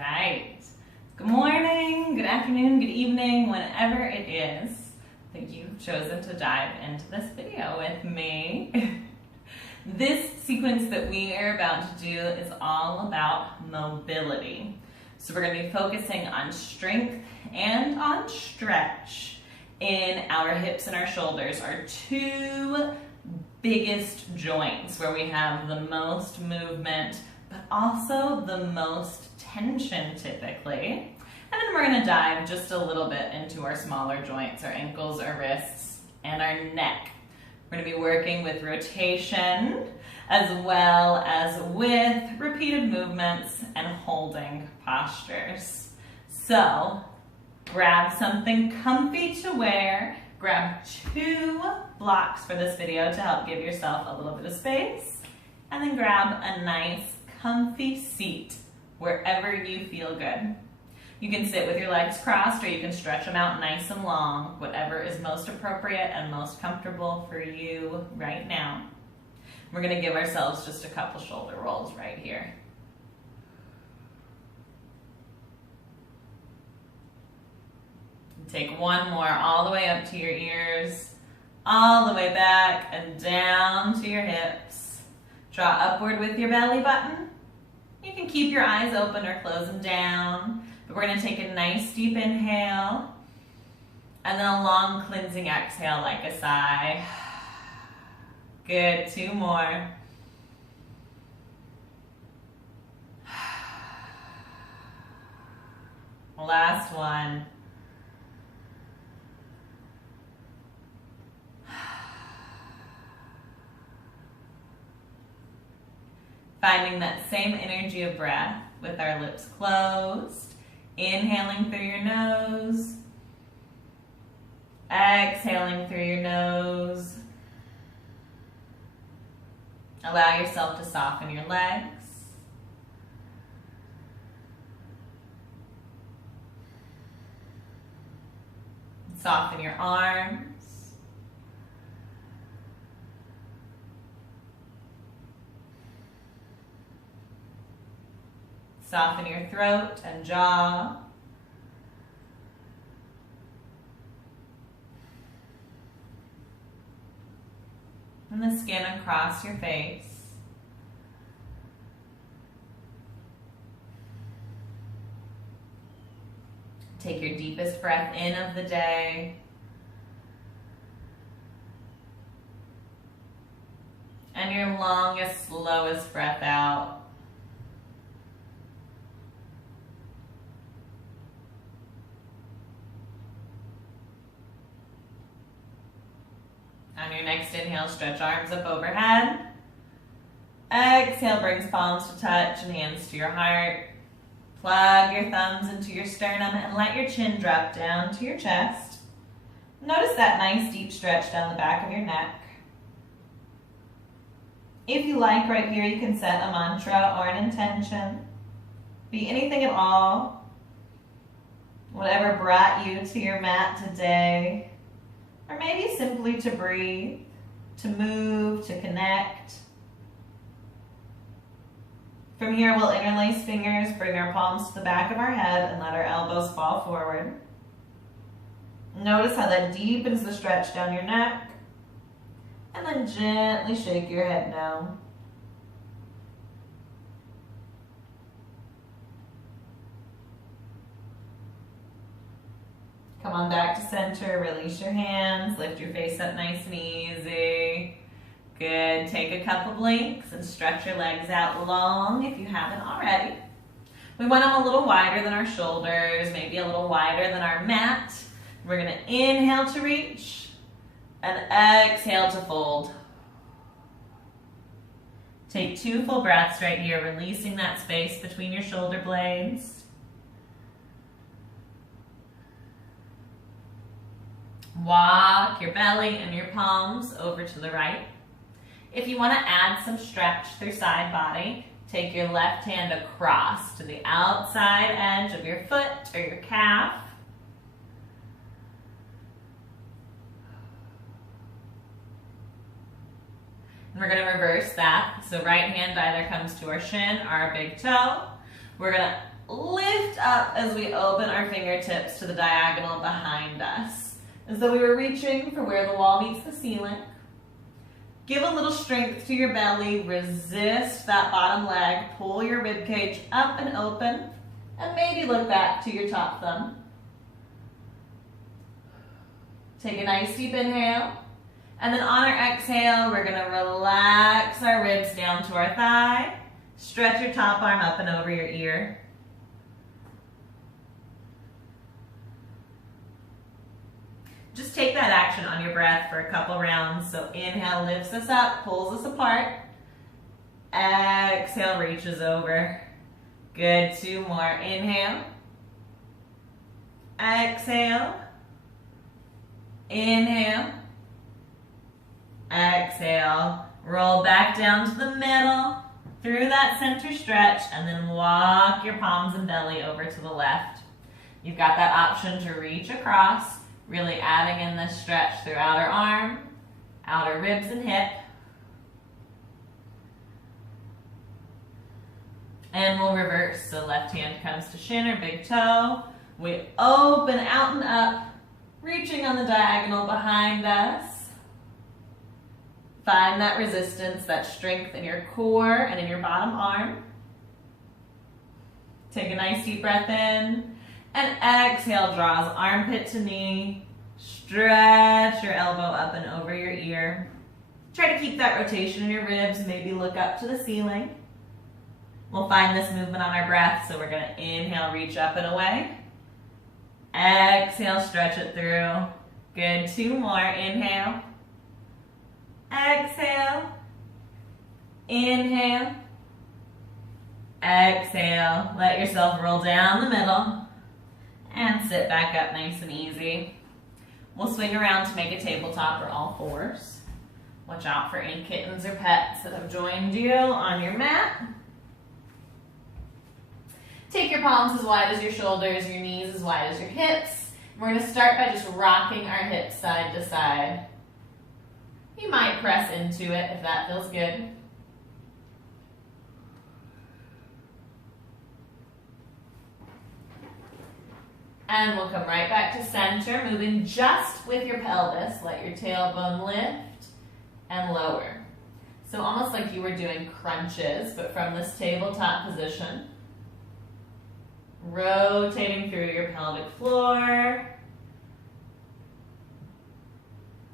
right. Good morning, good afternoon, good evening, whenever it is that you've chosen to dive into this video with me. This sequence that we are about to do is all about mobility. So we're going to be focusing on strength and on stretch in our hips and our shoulders, our two biggest joints where we have the most movement, but also the most tension typically. And then we're going to dive just a little bit into our smaller joints, our ankles, our wrists, and our neck. We're going to be working with rotation as well as with repeated movements and holding postures. So grab something comfy to wear, grab 2 blocks for this video to help give yourself a little bit of space, and then grab a nice comfy seat wherever you feel good. You can sit with your legs crossed or you can stretch them out nice and long, whatever is most appropriate and most comfortable for you right now. We're going to give ourselves just a couple shoulder rolls right here. Take one more all the way up to your ears, all the way back and down to your hips. Draw upward with your belly button. You can keep your eyes open or close them down. But we're going to take a nice deep inhale and then a long cleansing exhale like a sigh. Good, 2 more. Last one. Finding that same energy of breath with our lips closed. Inhaling through your nose, exhaling through your nose. Allow yourself to soften your legs. Soften your arms. Soften your throat and jaw. And the skin across your face. Take your deepest breath in of the day. And your longest, slowest breath out. On your next inhale, stretch arms up overhead. Exhale, brings palms to touch and hands to your heart. Plug your thumbs into your sternum and let your chin drop down to your chest. Notice that nice deep stretch down the back of your neck. If you like, right here, you can set a mantra or an intention. Be anything at all. Whatever brought you to your mat today. Or maybe simply to breathe, to move, to connect. From here, we'll interlace fingers, bring our palms to the back of our head, and let our elbows fall forward. Notice how that deepens the stretch down your neck. And then gently shake your head down. Come on back to center, release your hands, lift your face up nice and easy. Good, take a couple blinks and stretch your legs out long if you haven't already. We want them a little wider than our shoulders, maybe a little wider than our mat. We're gonna inhale to reach and exhale to fold. Take 2 full breaths right here, releasing that space between your shoulder blades. Walk your belly and your palms over to the right. If you want to add some stretch through side body, take your left hand across to the outside edge of your foot or your calf. And we're going to reverse that. So right hand either comes to our shin or our big toe. We're going to lift lift up as we open our fingertips to the diagonal behind us, as though we were reaching for where the wall meets the ceiling. Give a little strength to your belly, resist that bottom leg, pull your rib cage up and open, and maybe look back to your top thumb. Take a nice deep inhale, and then on our exhale, we're gonna relax our ribs down to our thigh, stretch your top arm up and over your ear. Just take that action on your breath for a couple rounds. So inhale lifts us up, pulls us apart. Exhale reaches over. Good, 2 more. Inhale. Exhale. Inhale. Exhale. Roll back down to the middle, through that center stretch, and then walk your palms and belly over to the left. You've got that option to reach across, really adding in this stretch through outer arm, outer ribs and hip. And we'll reverse. So left hand comes to shin or big toe. We open out and up, reaching on the diagonal behind us. Find that resistance, that strength in your core and in your bottom arm. Take a nice deep breath in. And exhale, draws armpit to knee. Stretch your elbow up and over your ear. Try to keep that rotation in your ribs. Maybe look up to the ceiling. We'll find this movement on our breath. So we're going to inhale, reach up and away. Exhale, stretch it through. Good, 2 more. Inhale. Exhale. Inhale. Exhale. Let yourself roll down the middle. And sit back up nice and easy. We'll swing around to make a tabletop or all fours. Watch out for any kittens or pets that have joined you on your mat. Take your palms as wide as your shoulders, your knees as wide as your hips. We're going to start by just rocking our hips side to side. You might press into it if that feels good. And we'll come right back to center, moving just with your pelvis. Let your tailbone lift and lower. So almost like you were doing crunches, but from this tabletop position. Rotating through your pelvic floor.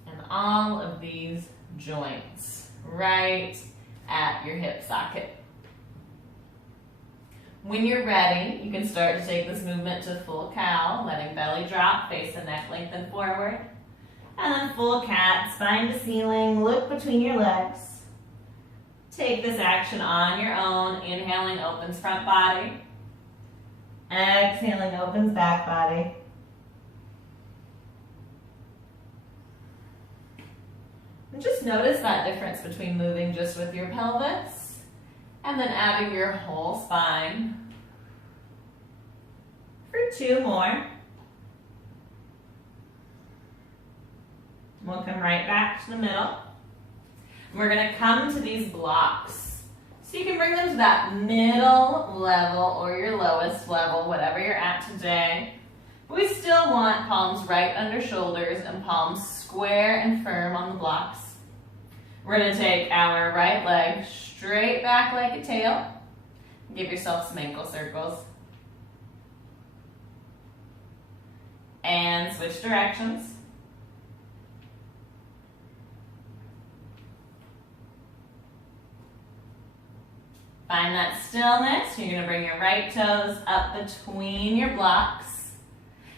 And all of these joints right at your hip socket. When you're ready, you can start to take this movement to full cow, letting belly drop, face and neck lengthen forward. And then full cat, spine to ceiling, look between your legs. Take this action on your own. Inhaling opens front body. Exhaling opens back body. And just notice that difference between moving just with your pelvis and then adding your whole spine. For 2 more. We'll come right back to the middle. We're going to come to these blocks. So you can bring them to that middle level or your lowest level, whatever you're at today. But we still want palms right under shoulders and palms square and firm on the blocks. We're going to take our right leg straight back like a tail. Give yourself some ankle circles. And switch directions. Find that stillness. You're going to bring your right toes up between your blocks.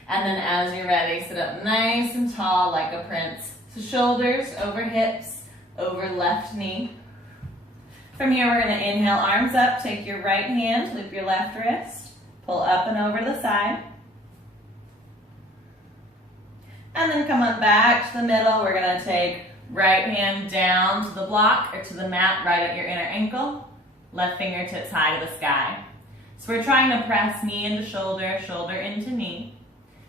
And then as you're ready, sit up nice and tall like a prince. So shoulders over hips, over left knee. From here, we're going to inhale, arms up. Take your right hand, loop your left wrist. Pull up and over to the side. And then come on back to the middle. We're going to take right hand down to the block or to the mat right at your inner ankle. Left fingertips high to the sky. So we're trying to press knee into shoulder, shoulder into knee.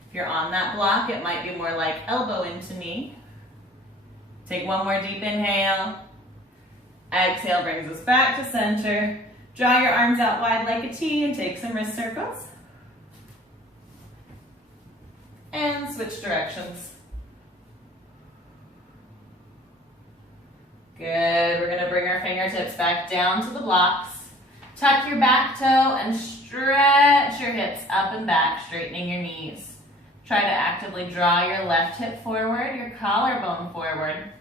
If you're on that block, it might be more like elbow into knee. Take 1 more deep inhale. Exhale brings us back to center. Draw your arms out wide like a T and take some wrist circles. switch directions. Good. We're going to bring our fingertips back down to the blocks. Tuck your back toe and stretch your hips up and back, straightening your knees. Try to actively draw your left hip forward, your collarbone forward.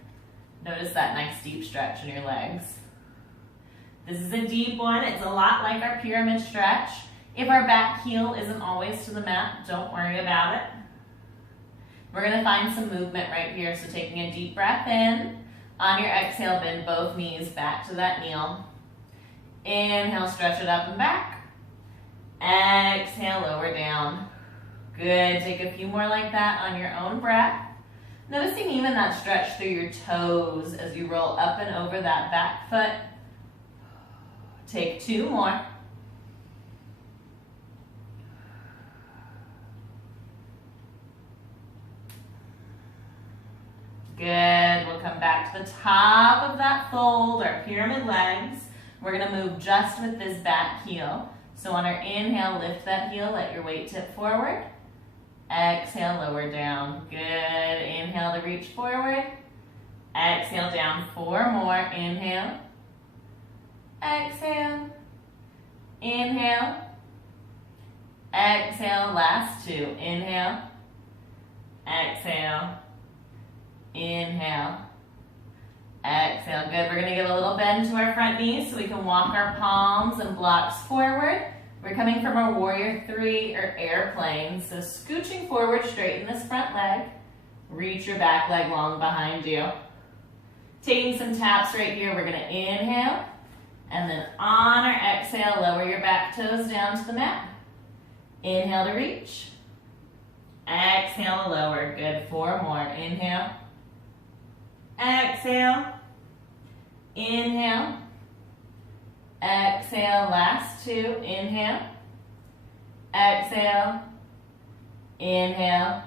Notice that nice deep stretch in your legs. This is a deep one. It's a lot like our pyramid stretch. If our back heel isn't always to the mat, don't worry about it. We're going to find some movement right here. So taking a deep breath in. On your exhale, bend both knees back to that kneel. Inhale, stretch it up and back. Exhale, lower down. Good. Take a few more like that on your own breath. Noticing even that stretch through your toes as you roll up and over that back foot. Take 2 more. Good. We'll come back to the top of that fold, our pyramid legs. We're going to move just with this back heel. So on our inhale, lift that heel, let your weight tip forward. Exhale, lower down. Good. Inhale to reach forward. Exhale, down. 4 more. Inhale. Exhale. Inhale. Exhale. Last 2. Inhale. Exhale. Inhale. Exhale. Good. We're going to give a little bend to our front knees so we can walk our palms and blocks forward. We're coming from our warrior 3 or airplane. So scooching forward, straighten this front leg. Reach your back leg long behind you. Taking some taps right here. We're going to inhale. And then on our exhale, lower your back toes down to the mat. Inhale to reach. Exhale to lower. Good. 4 more. Inhale. Exhale. Inhale. Exhale. Last 2. Inhale. Exhale. Inhale.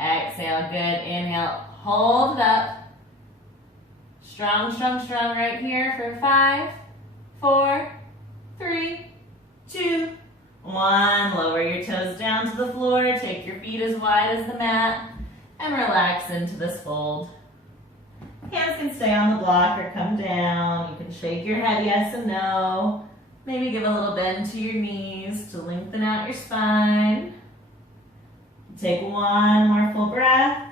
Exhale. Good. Inhale. Hold it up. Strong, strong, strong right here for 5, 4, 3, 2, 1. Lower your toes down to the floor. Take your feet as wide as the mat and relax into this fold. Hands can stay on the block or come down. You can shake your head yes and no. Maybe give a little bend to your knees to lengthen out your spine. Take 1 more full breath.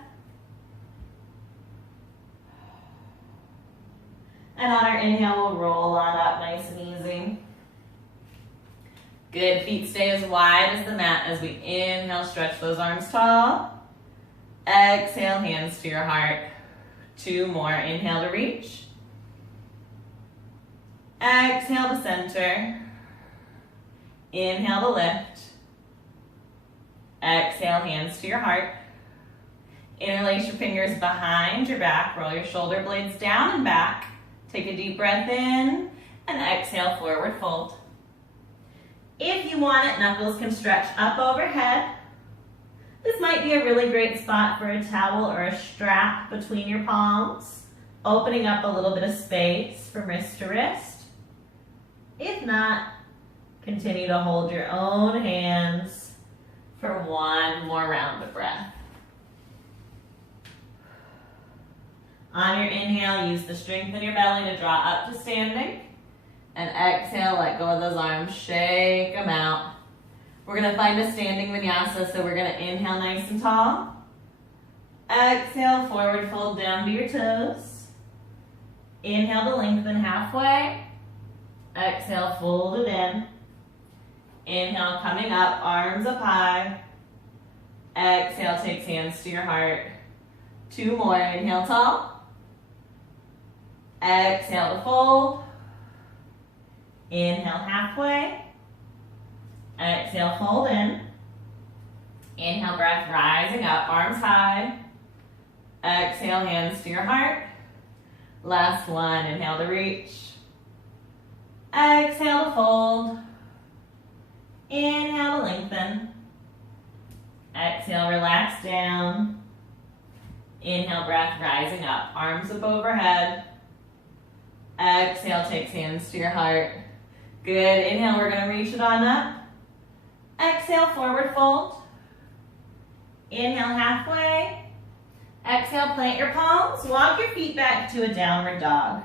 And on our inhale, we'll roll on up nice and easy. Good. Feet stay as wide as the mat as we inhale, stretch those arms tall. Exhale, hands to your heart. 2 more. Inhale to reach. Exhale to center. Inhale to lift. Exhale, hands to your heart. Interlace your fingers behind your back. Roll your shoulder blades down and back. Take a deep breath in and exhale, forward fold. If you want it, knuckles can stretch up overhead. This might be a really great spot for a towel or a strap between your palms, opening up a little bit of space from wrist to wrist. If not, continue to hold your own hands for 1 more round of breath. On your inhale, use the strength in your belly to draw up to standing. And exhale, let go of those arms, shake them out. We're going to find a standing vinyasa, so we're going to inhale nice and tall. Exhale, forward fold down to your toes. Inhale to lengthen halfway. Exhale, fold it in. Inhale, coming up, arms up high. Exhale, takes hands to your heart. 2 more, inhale tall. Exhale to fold. Inhale halfway. Exhale, fold in. Inhale, breath rising up, arms high. Exhale, hands to your heart. Last one, inhale to reach. Exhale to fold. Inhale to lengthen. Exhale, relax down. Inhale, breath rising up, arms up overhead. Exhale, takes hands to your heart. Good. Inhale, we're going to reach it on up. Exhale, forward fold. Inhale halfway. Exhale, plant your palms. Walk your feet back to a downward dog.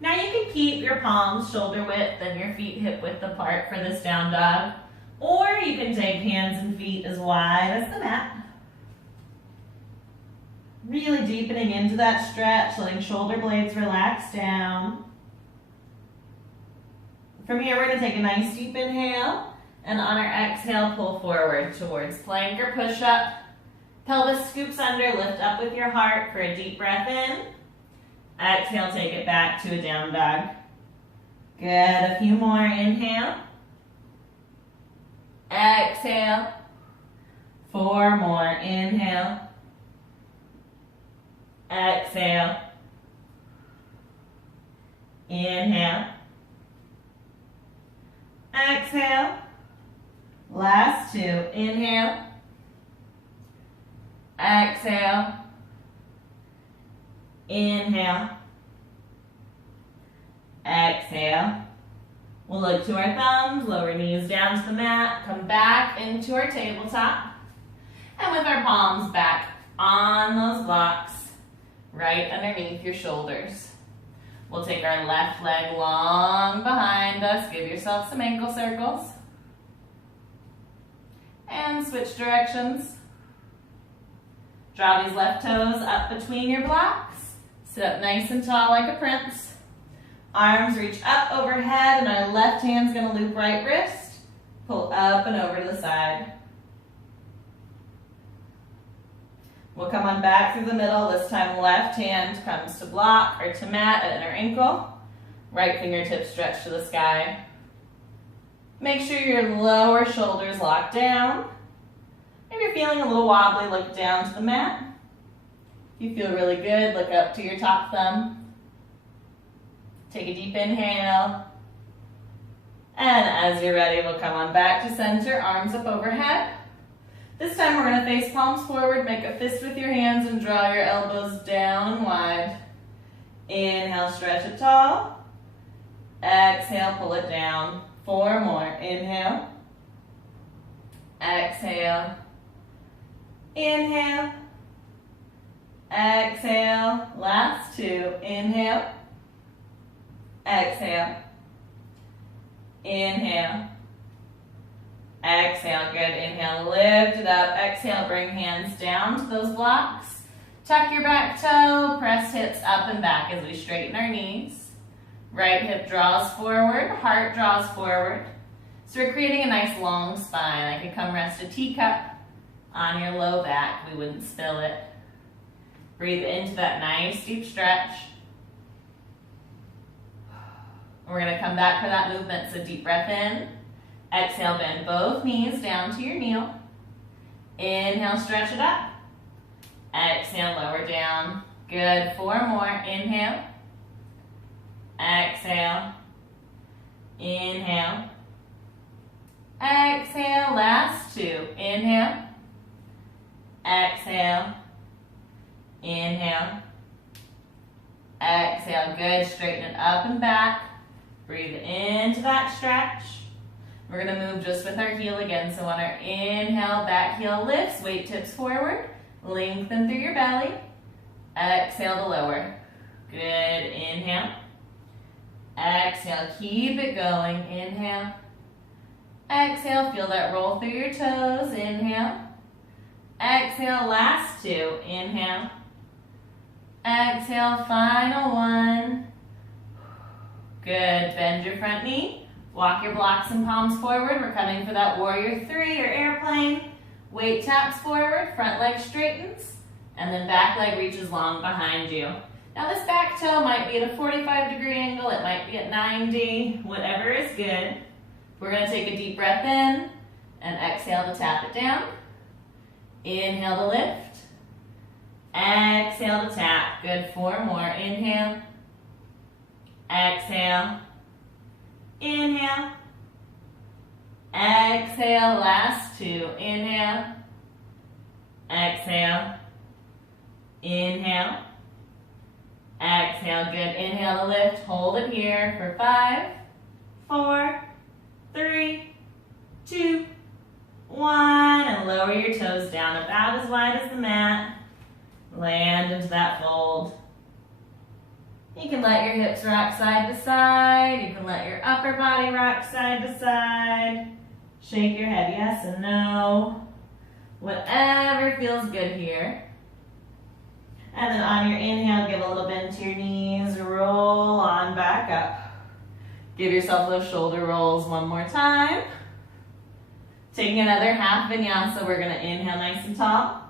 Now you can keep your palms shoulder width and your feet hip width apart for this down dog. Or you can take hands and feet as wide as the mat. Really deepening into that stretch, letting shoulder blades relax down. From here, we're going to take a nice deep inhale, and on our exhale, pull forward towards plank or push-up. Pelvis scoops under, lift up with your heart for a deep breath in. Exhale, take it back to a down dog. Good, a few more, inhale. Exhale. 4 more, inhale. Exhale. Inhale. Exhale. Last 2. Inhale. Exhale. Inhale. Exhale. We'll look to our thumbs, lower knees down to the mat, come back into our tabletop. And with our palms back on those blocks, right underneath your shoulders. We'll take our left leg long behind us. Give yourself some ankle circles. And switch directions. Draw these left toes up between your blocks. Sit up nice and tall like a prince. Arms reach up overhead, and our left hand's going to loop right wrist. Pull up and over to the side. We'll come on back through the middle. This time left hand comes to block or to mat at inner ankle. Right fingertips stretch to the sky. Make sure your lower shoulders lock down. If you're feeling a little wobbly, look down to the mat. If you feel really good, look up to your top thumb. Take a deep inhale. And as you're ready, we'll come on back to center, arms up overhead. This time we're going to face palms forward, make a fist with your hands and draw your elbows down wide. Inhale, stretch it tall. Exhale, pull it down. 4 more. Inhale. Exhale. Inhale. Exhale. Last 2. Inhale. Exhale. Inhale. Exhale, good. Inhale, lift it up. Exhale, bring hands down to those blocks. Tuck your back toe, press hips up and back as we straighten our knees. Right hip draws forward, heart draws forward. So we're creating a nice long spine. I could come rest a teacup on your low back. We wouldn't spill it. Breathe into that nice deep stretch. We're going to come back for that movement, so deep breath in. Exhale, bend both knees down to your kneel. Inhale, stretch it up. Exhale, lower down. Good, 4 more. Inhale. Exhale. Inhale. Exhale, last 2. Inhale. Exhale. Inhale. Exhale, good. Straighten it up and back. Breathe into that stretch. We're going to move just with our heel again. So on our inhale, back heel lifts, weight tips forward. Lengthen through your belly. Exhale to lower. Good. Inhale. Exhale. Keep it going. Inhale. Exhale. Feel that roll through your toes. Inhale. Exhale. Last 2. Inhale. Exhale. Final 1. Good. Bend your front knee. Walk your blocks and palms forward. We're coming for that warrior 3 or airplane. Weight taps forward, front leg straightens, and then back leg reaches long behind you. Now this back toe might be at a 45-degree angle, it might be at 90, whatever is good. We're going to take a deep breath in and exhale to tap it down. Inhale to lift. Exhale to tap. Good, 4 more. Inhale. Exhale. Inhale. Exhale, last 2. Inhale. Exhale. Inhale. Exhale, good. Inhale to lift. Hold it here for 5, 4, 3, 2, 1, and lower your toes down about as wide as the mat. Land into that fold. You can let your hips rock side to side. You can let your upper body rock side to side. Shake your head yes and no. Whatever feels good here. And then on your inhale, give a little bend to your knees. Roll on back up. Give yourself those shoulder rolls one more time. Taking another half vinyasa, we're going to inhale nice and tall.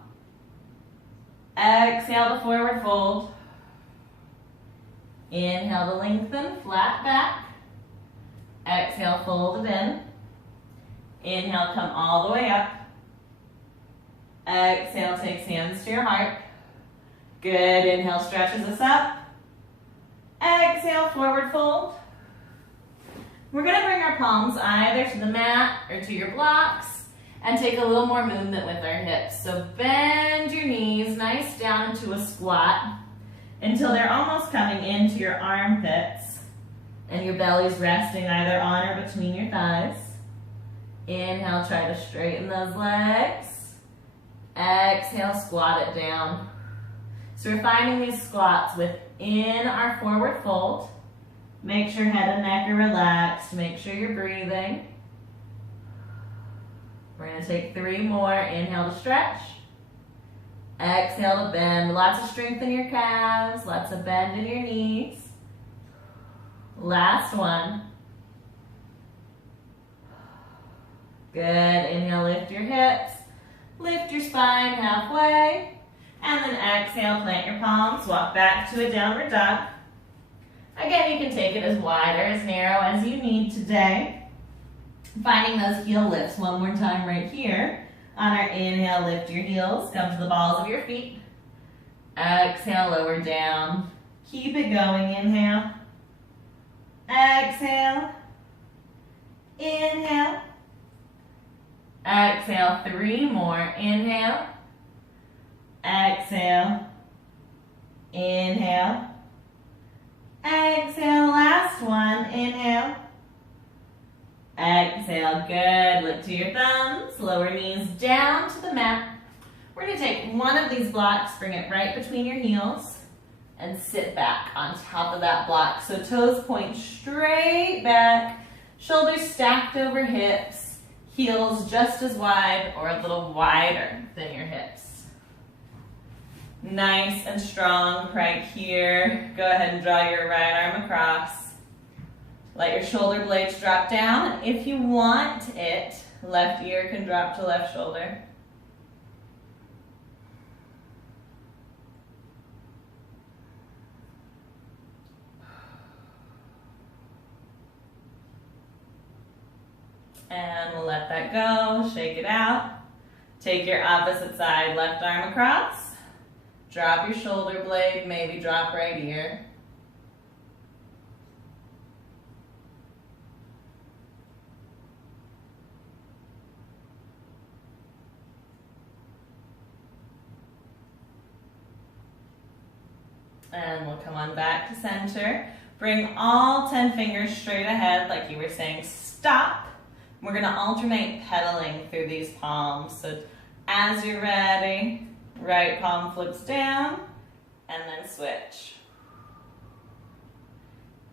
Exhale to forward fold. Inhale to lengthen, flat back. Exhale, fold it in. Inhale, come all the way up. Exhale, takes hands to your heart. Good, inhale, stretches us up. Exhale, forward fold. We're gonna bring our palms either to the mat or to your blocks and take a little more movement with our hips. So bend your knees nice down into a squat until they're almost coming into your armpits and your belly's resting either on or between your thighs. Inhale, try to straighten those legs. Exhale, squat it down. So we're finding these squats within our forward fold. Make sure head and neck are relaxed. Make sure you're breathing. We're going to take 3 more. Inhale to stretch. Exhale to bend. Lots of strength in your calves. Lots of bend in your knees. Last one. Good. Inhale, lift your hips. Lift your spine halfway. And then exhale, plant your palms. Walk back to a downward dog. Again, you can take it as wide or as narrow as you need today. Finding those heel lifts one more time right here. On our inhale, lift your heels. Come to the balls of your feet. Exhale, lower down. Keep it going. Inhale. Exhale. Inhale. Exhale. 3 more. Inhale. Exhale. Inhale. Exhale, last one. Inhale. Exhale, good. Look to your thumbs. Lower knees down to the mat. We're going to take one of these blocks, bring it right between your heels, and sit back on top of that block. So toes point straight back, shoulders stacked over hips, heels just as wide or a little wider than your hips. Nice and strong right here. Go ahead and draw your right arm across. Let your shoulder blades drop down. If you want it, left ear can drop to left shoulder. And we'll let that go. Shake it out. Take your opposite side, left arm across. Drop your shoulder blade, maybe drop right ear. And we'll come on back to center. Bring all 10 fingers straight ahead like you were saying stop. We're going to alternate pedaling through these palms. So as you're ready, right palm flips down, and then switch.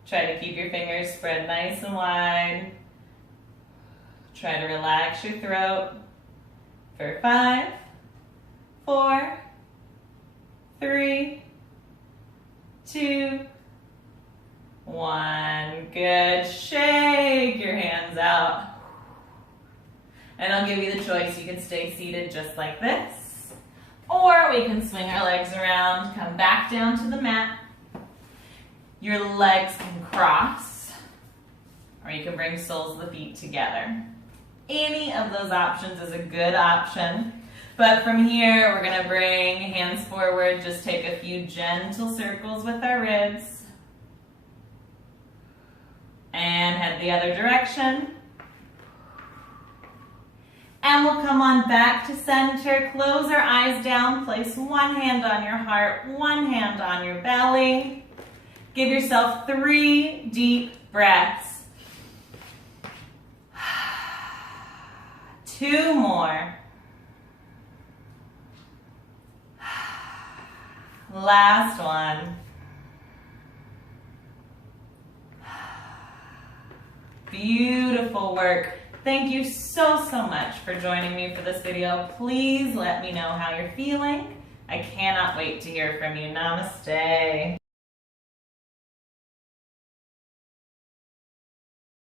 Try to keep your fingers spread nice and wide. Try to relax your throat for 5, 4, 3, 2, 1. Good. Shake your hands out. And I'll give you the choice. You can stay seated just like this. Or we can swing our legs around, come back down to the mat. Your legs can cross, or you can bring soles of the feet together. Any of those options is a good option. But from here, we're going to bring hands forward, just take a few gentle circles with our ribs. And head the other direction. And we'll come on back to center, close our eyes down, place one hand on your heart, one hand on your belly. Give yourself 3 deep breaths. 2 more. Last one. Beautiful work. Thank you so much for joining me for this video. Please let me know how you're feeling. I cannot wait to hear from you. Namaste.